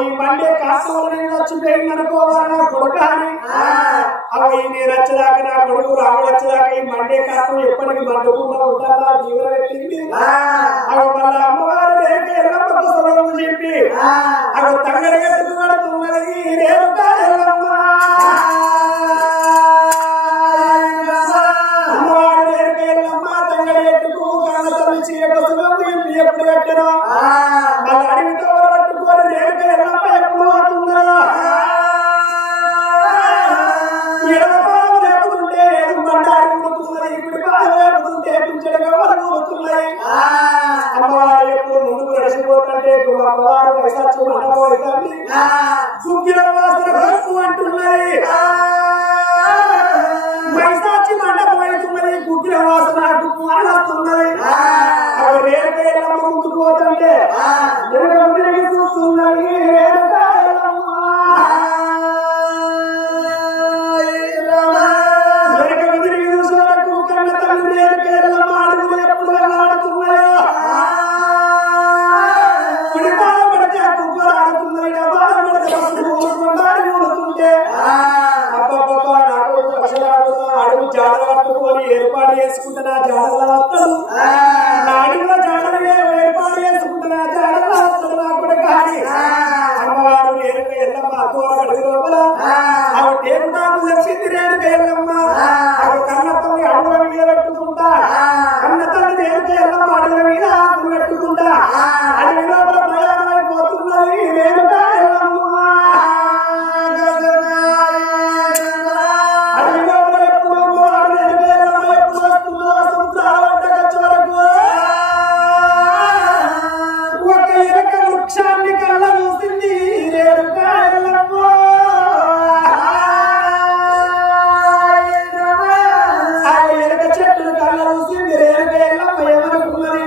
ఈ మండే కాస్త వచ్చి అనుకోవాలన్నా నేను వచ్చేదాకా నా కొడుకు రాముడు వచ్చేదాకా ఈ మండే కాలం ఎప్పటికీ మండకుండా ఉంటారా జీవన పెట్టింది మళ్ళీ అమ్మవారు రేపు ఎల్లమ్మతో సమయం చెప్పి అక్కడ తంగడి కట్టుకున్నది రేపు అమ్మవారు రేపు ఎల్లమ్మ తంగడి కట్టుకు కన్నతల్లి చీకటి ఎప్పుడు కట్టినా మళ్ళీ అడిగితో పట్టుకొని రేపు ఎల్లమ్మ ఎప్పుడు అవుతుందా అమ్మవారు ఎప్పుడు ముందుకు నడిచిపోతుంటే అమ్మవారు వైశాఖ మండపోతుంది సుగ్గిర వాసన అంటున్నది వైశాఖి మండపోతున్నది కుగ్గిర వాసన వస్తున్నది రేణుక ముందుకు పోతుంటే తిరిగి చూస్తున్నది ఏర్పాటు చేసుకుంటున్నా జాడల వస్తాడు నా అడుగుల జాడలు ఏర్పాటు చేసుకుంటున్నా జాడల వస్తాడు నా కూడా కానీ అమ్మవారు రేణుక ఎల్లమ్మ అడుగు లోపల ఆమె టేపుటాకు వచ్చింది రేణుక ఎల్లమ్మ ఆమె కన్నతల్లి అడుగుల మీద పెట్టుకుంటా కన్నతల్లి రేణుక ఎల్లమ్మ అడుగుల మీద ఆకులు పెట్టుకుంటా అడుగు లోపల ప్రయాణం అయిపోతున్నది రేణుక ఎల్లమ్మ వృక్షాన్ని కళ్ళ చూసింది రేణుక ఎల్లమ్మ ఎనక చెట్లు కళ్ళ చూసింది రేణుక ఎల్లమ్మ ఏమనుకున్నది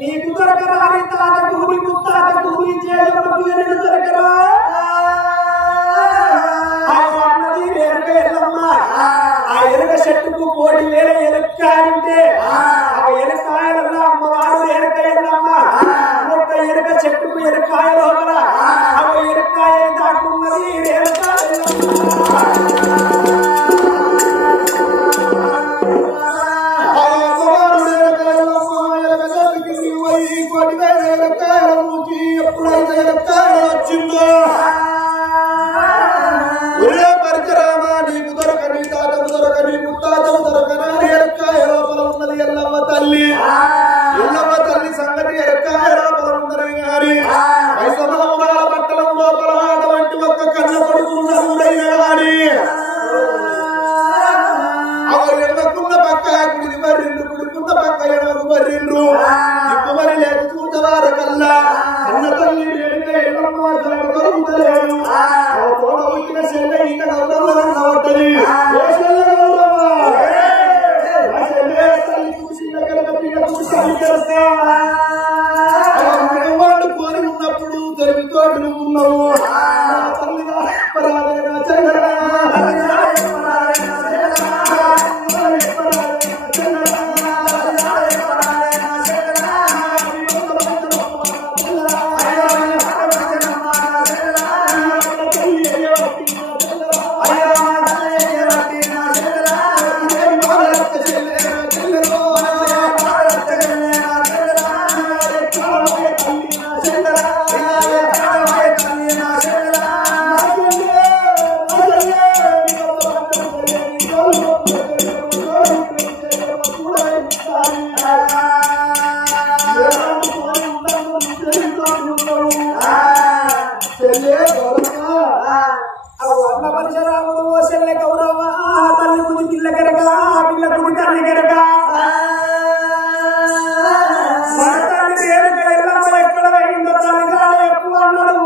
నీకు దొరకరాని తాత కూలి ముత్తాత కూలి చేయడం దొరకరా అన్నది రేణుక ఎల్లమ్మ ఆ ఎనక చెట్టుకు 1,000 ఎలక్కాయంటే ఎనకాయలన్నా అమ్మవారు ఎనక ఎల్లమ్మ ఒక్క ఎనక చెట్టుకు ఎనకాయ లోపల అవి ఎనకాయ దాటున్నది రేణుక ఎప్పుడైతే ఎనకాయ వచ్చిందో ఒరే పరకరామా నీకు దొరకని తాతకు దొరకని ముత్తాతకు దొరకనా ఎనకాయ లోపల ఉన్నది ఎల్లమ్మ తల్లి ఎల్లమ్మ తల్లి సంగతి ఎనకాయ లోపల ఉన్నది గాని వైసమల పట్టణం లోపల అటువంటి ఒక్క కన్న కొడుకున్నదైనా గాని అవి ఎనకున్న పక్క కుడిది మర్రిండ్రు కుడుకున్న పక్క ఎనకు మర్రిండ్రు ఇప్పుడు మరి లేక చూడవారు కల్లా అన్న తల్లి రేణుక ఎల్లమ్మ దొరుకుతలేదు తోడ వచ్చిన చెల్లె ఈత గౌరవం కాబట్టి వాళ్ళు కోరి ఉన్నప్పుడు జరిగితోటి నువ్వు ఉన్నావు ఎక్కడ పోయిందో తల్లి ఎక్కువ అన్నాడు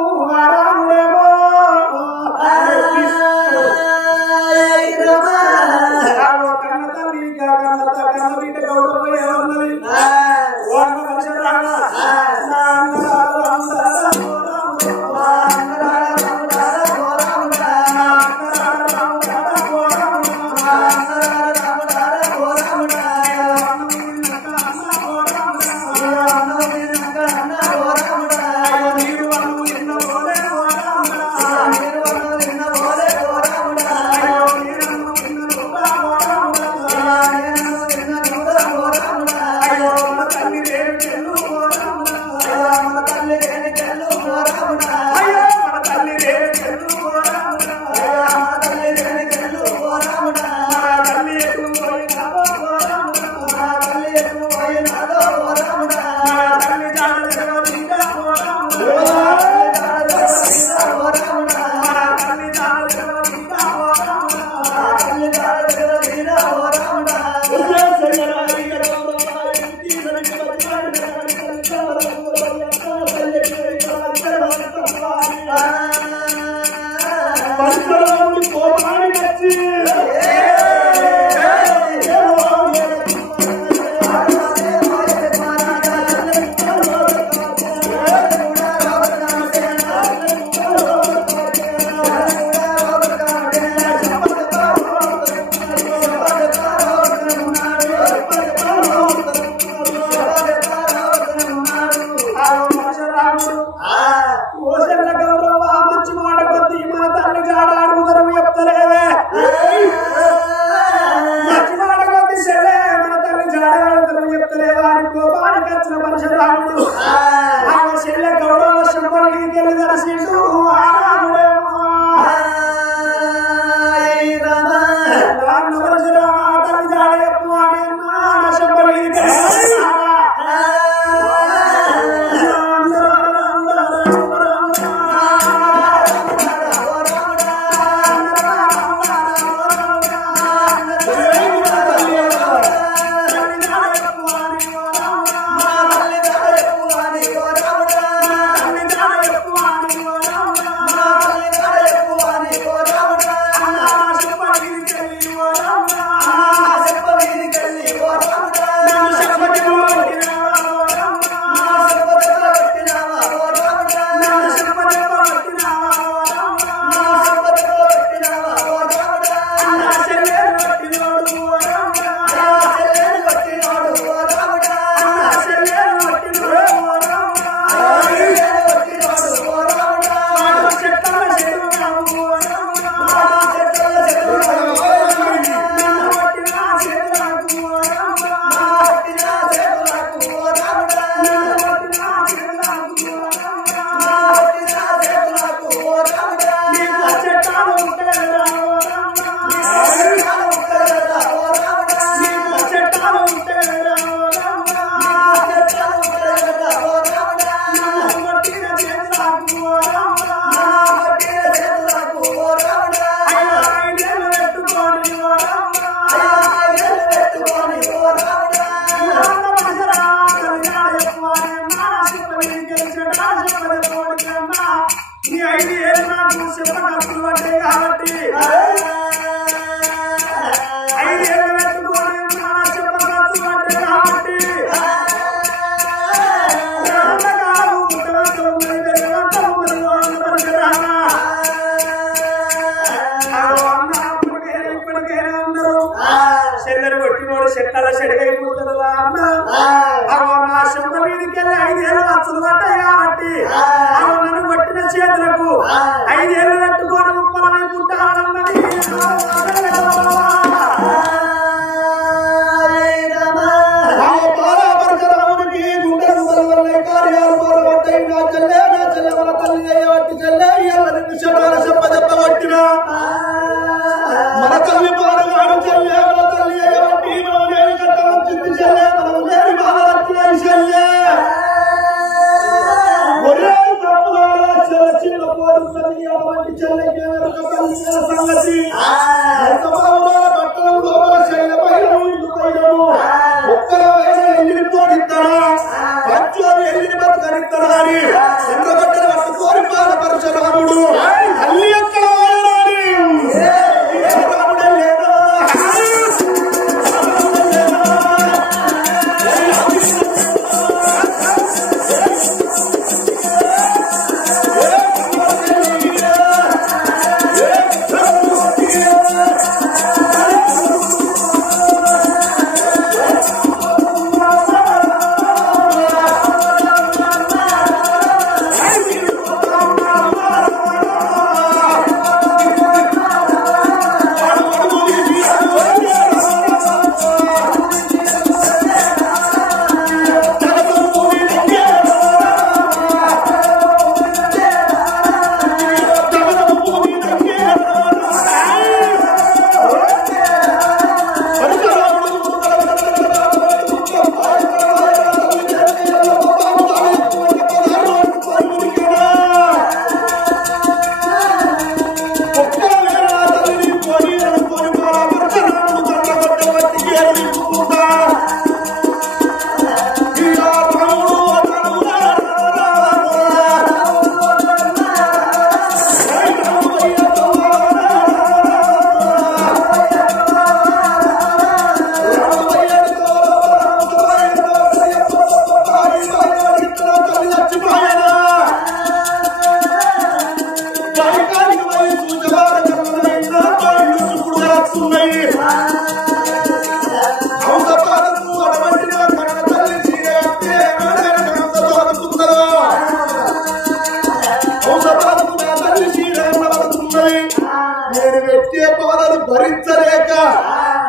భరించలేక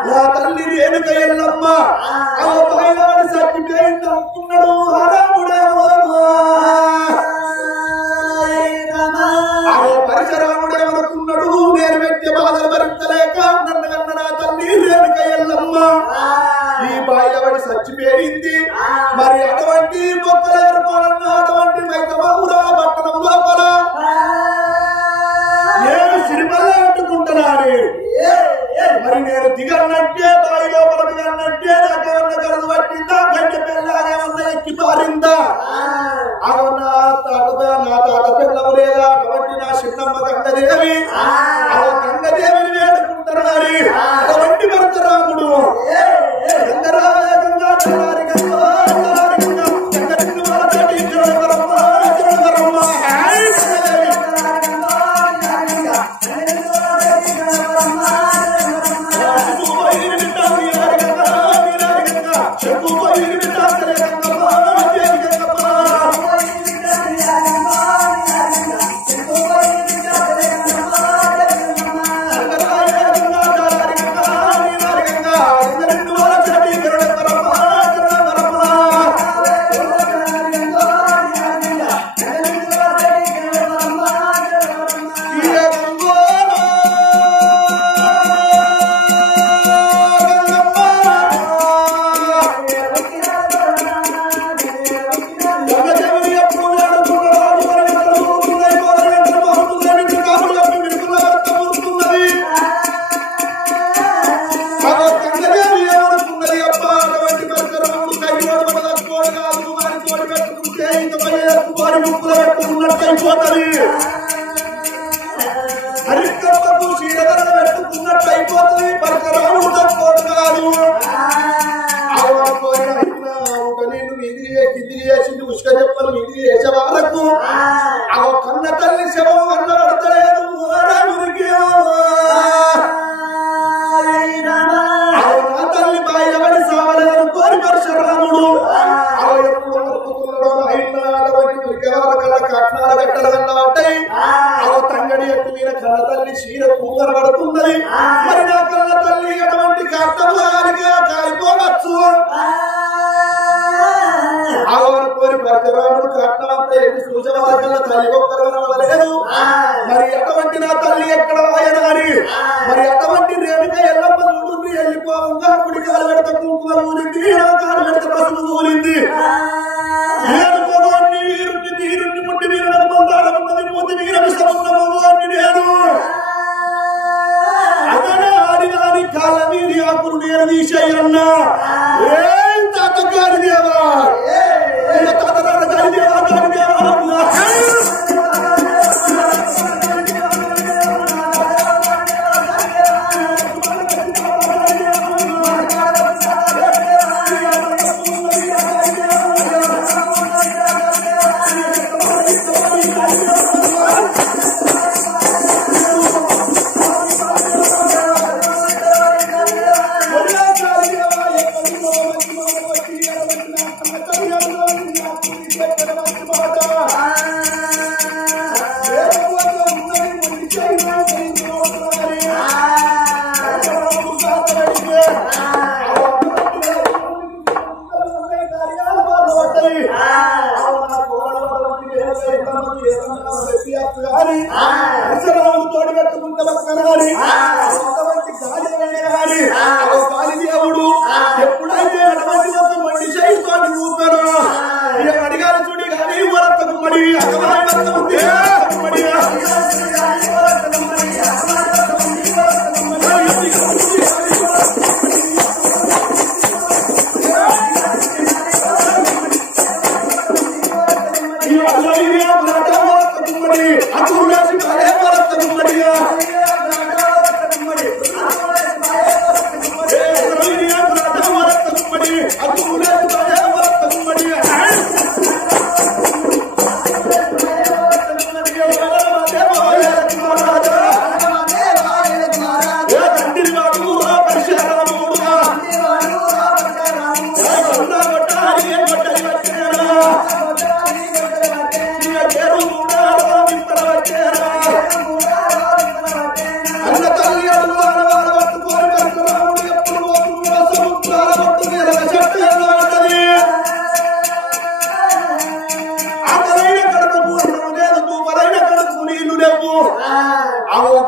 నా తల్లి రేణుక ఎల్లమ్మ ఆ పైలవాడు చచ్చిపోయింది అనుకున్నాడు పరిసరాముడేమనుకున్నాడు నేను పెట్టే బాధలు భరించలేక నన్ను కన్న నా తల్లి రేణుక ఎల్లమ్మ ఈ బాయిలవాడు చచ్చిపోయింది. మరి అటువంటి మొక్కలు ఏర్పడన్న అటువంటి వైద్యమావురా పట్టణం లోపల నేను సిరిమల్ల అంటుకుంటున్నాను. మరి నేను దిగన్నట్టే బావి లోపల దిగన్నట్టే నాకేమన్నా కలదు పట్టిందా గంటె పిల్లగా ఎక్కి పారిందా నా తాత పిల్లవు లేదా కాబట్టి నా చిన్నమ్మ గంగదేవి గంగదేవిని వేడుకుంటున్నాను. అటువంటి భరతరాముడు రెండు పెట్టుకున్నట్టయిపోతుంది హరికమ్మకు చీరగల పెట్టుకున్నట్టయిపోతుంది పరికరాలు తక్కువదు కాదు నేను మీదికి కిందికి చేసింది ఉష్క చెప్పలు మీదికి చేసే వాళ్ళకు ఆ కన్న తల్లి శవం కన్నబడతలేదు తల్లి బయలుపడి సావలేదని కోరి పరశురాముడు ఎప్పుడు మొక్కుతున్నాడో కట్నాల గట్టలు కన్నబట్టాయి తంగడి ఎట్టు మీద కన్న తల్లి క్షీర కూగర పడుతున్నది మరి నా కన్న తల్లి ఎటువంటి కట్టంగా కాలిపోవచ్చు కోరి పరశురాముడు కట్నంతా ఎన్ని సూచనల కన్నా తల్లి ఒక్కరవలేదు మరి అటువంటి నా తల్లి ఎక్కడ వాయనాని మరి అటువంటి రేణుక ఎల్లమ్మ చూడుంది వెళ్ళిపోగా కుడి కాలు పెడత కుంకుమ ఊరింది కాలు పెడత పసుపు ఊరింది నీరుని నీరుని ముట్టి మీద మందాల ఉన్నది మూతి మీద విషమున్న మగవాన్ని నేను అదనే ఆడినాని కాళ్ళ మీద ఆకులు నేను తీసేయన్నా ఏం తాతగారి దేవా తాతగారి దేవా గారి దేవా తోడు పెట్టుకుంటే దేవుడు ఎప్పుడైతే అటువంటి మండి చేయితోటి ఊపారో అడిగారు చూడి కానీ వరత్తకు మడి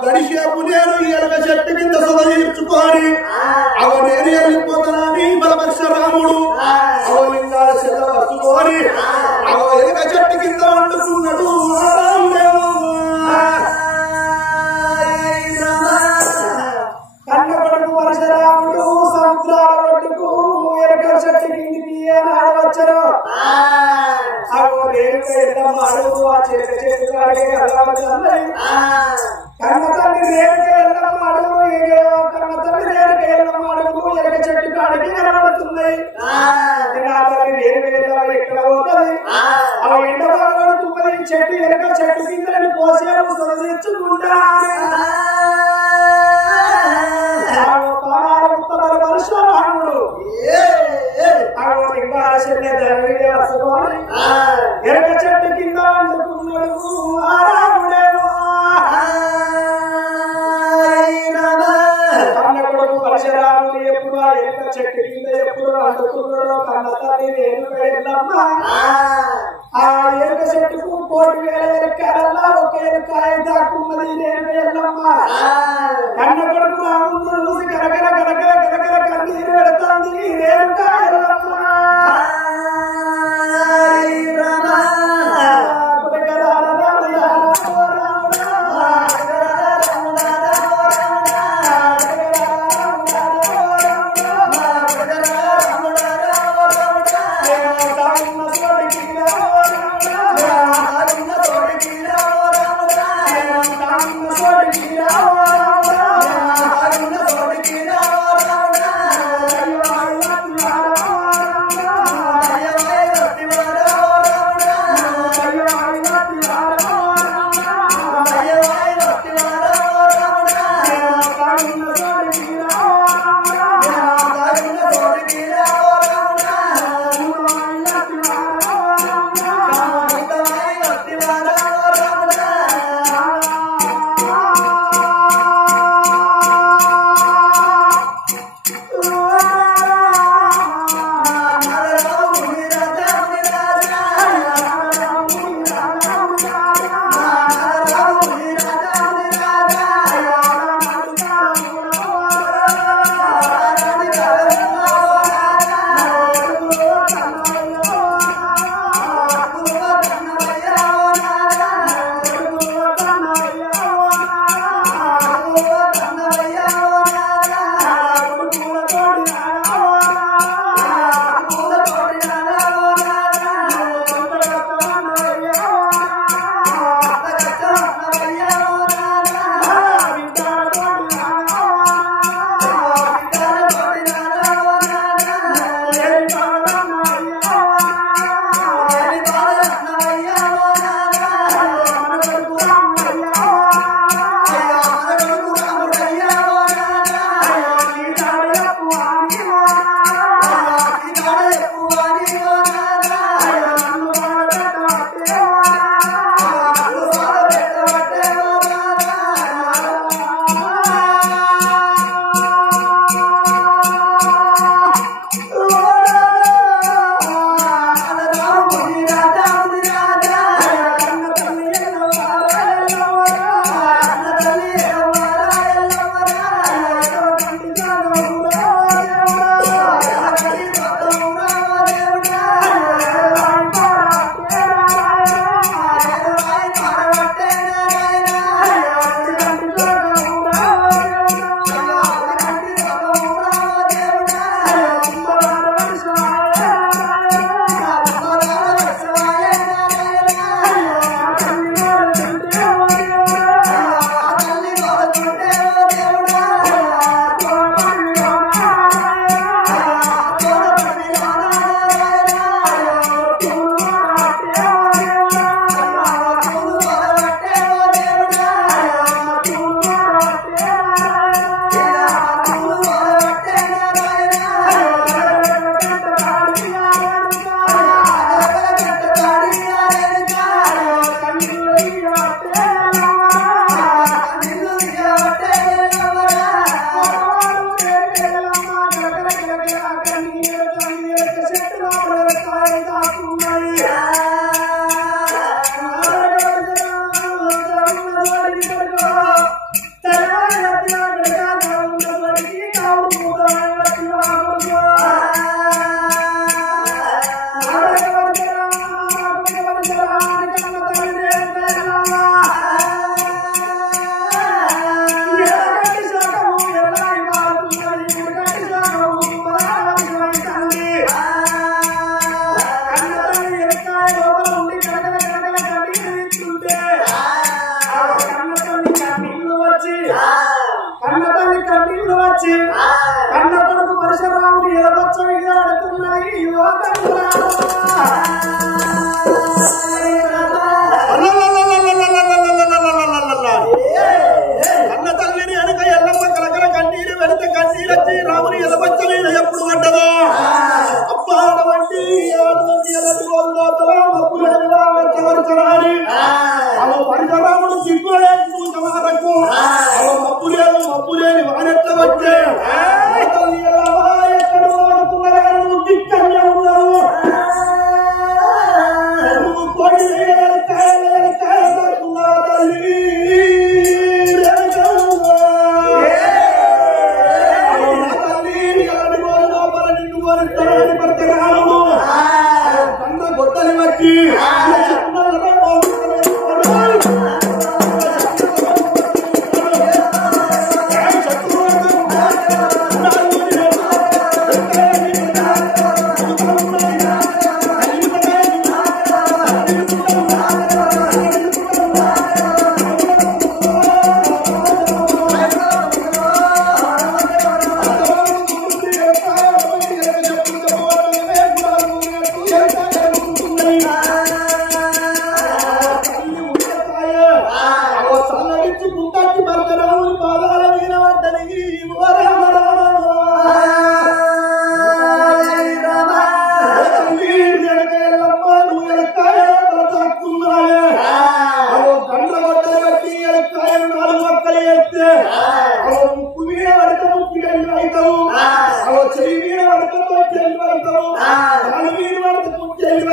గడిచేపు నేను ఎనక చెట్టు కింద సొద తీర్చుకొని అవ నేను వెళ్ళిపోతానని బలపరశురాముడు అవలింగాల చెల్ల వస్తుకొని అవ ఎనక చెట్టు కింద వండుకున్నాడు కన్న కొడుకు పరశురాముడు సముద్రాల ఒడ్డుకు ఎనక చెట్టు కిందికి ఆడవచ్చరు అవ రేణుక ఎల్లమ్మ అడుగు ఆ చిలక చెట్టు కాడికి అలవాడుతున్నాయి కన్న తల్లి రేణుక ఎల్లమ్మ అడుగు కన్న తల్లి రేణుక ఎల్లమ్మ అడుగు ఎనక చెట్టు కాడికి కనబడుతున్నాయి నా తల్లి రేణుక ఎల్లమ్మ ఎక్కడ పోతుంది అవ ఎండ పడుతున్నది చెట్టు ఎనక చెట్టు కింద పోసేపు సొదీర్చుకుంటా పరశురాముడు లింగాల చెల్లె ధర్మీయ వసుకొని ఎనక చెట్టు కింద వండుకున్నాడు రాముడేమో కన్న కొడుకు పరశురాముడు ఎప్పుడు ఆ ఎనక చెట్టు కింద ఎప్పుడు వండుకున్నాడో కన్న తల్లి రేణుక ఎల్లమ్మ ఆ ఎనక చెట్టుకు 1,000 ఎనకాలల్లా ఒక ఎనకాయ దాక్కున్నది రేణుక ఎల్లమ్మ కన్న కొడుకు ఆ ముందు చూసి కరకర కరకర కరకర కన్నీరు పెడుతుంది రేణుక ఎల్లమ్మ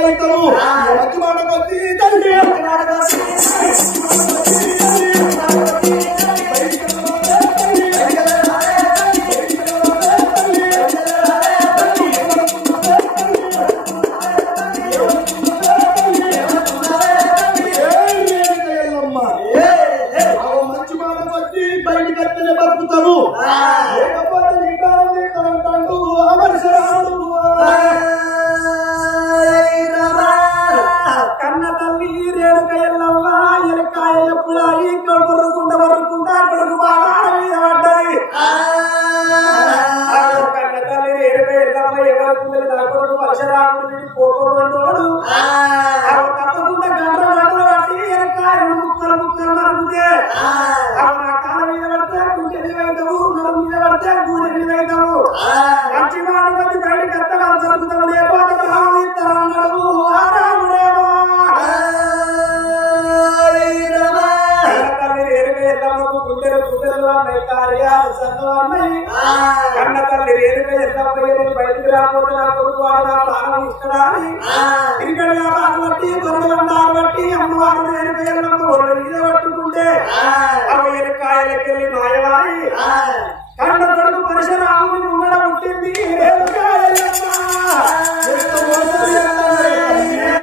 అవుతారు మంచి మాట కొద్ది తల్లి బతుకుతారు లేకపోతే నీకంటూ అమర్శరాడు కన్న తల్లి రేణుక ఎల్లమ్మ ఎలకాయ ఎప్పుడాయి కొడుకుంటా వరుకుంటా కొడుకు బాగా మీద పడ్డాయి కన్న తల్లి రేణుక ఎల్లమ్మ ఎవరికి నా కొడుకు పరశురాముడు పోకోడు తప్పకుండా గంట గంటలు పట్టి ఎలకాయలు ముక్కలు ముక్కలు నరుకుతే మంచి వాడు వచ్చి బయటకు ఎత్తగా జరుగుతాం లేకపోతే గుండెలు గుండెలు అన్నాయి కార్యాలు సన్నవాన్నాయి కన్న తల్లి రేణుక ఎల్లమ్మ బయటకు రాకపోతే నా కొడుకు వాడు నా ప్రాణం ఇష్టడాలి ఇక్కడ బట్టి గొర్రెలు అన్నారు బట్టి అమ్మవారు రేణుక ఎల్లమ్మ గొర్రెల మీద పట్టుకుంటే అవి ఎనకాయలకెళ్ళి మాయవాయి కన్న కొడుకు పరశురాముని ముంగడ పుట్టింది రేణుక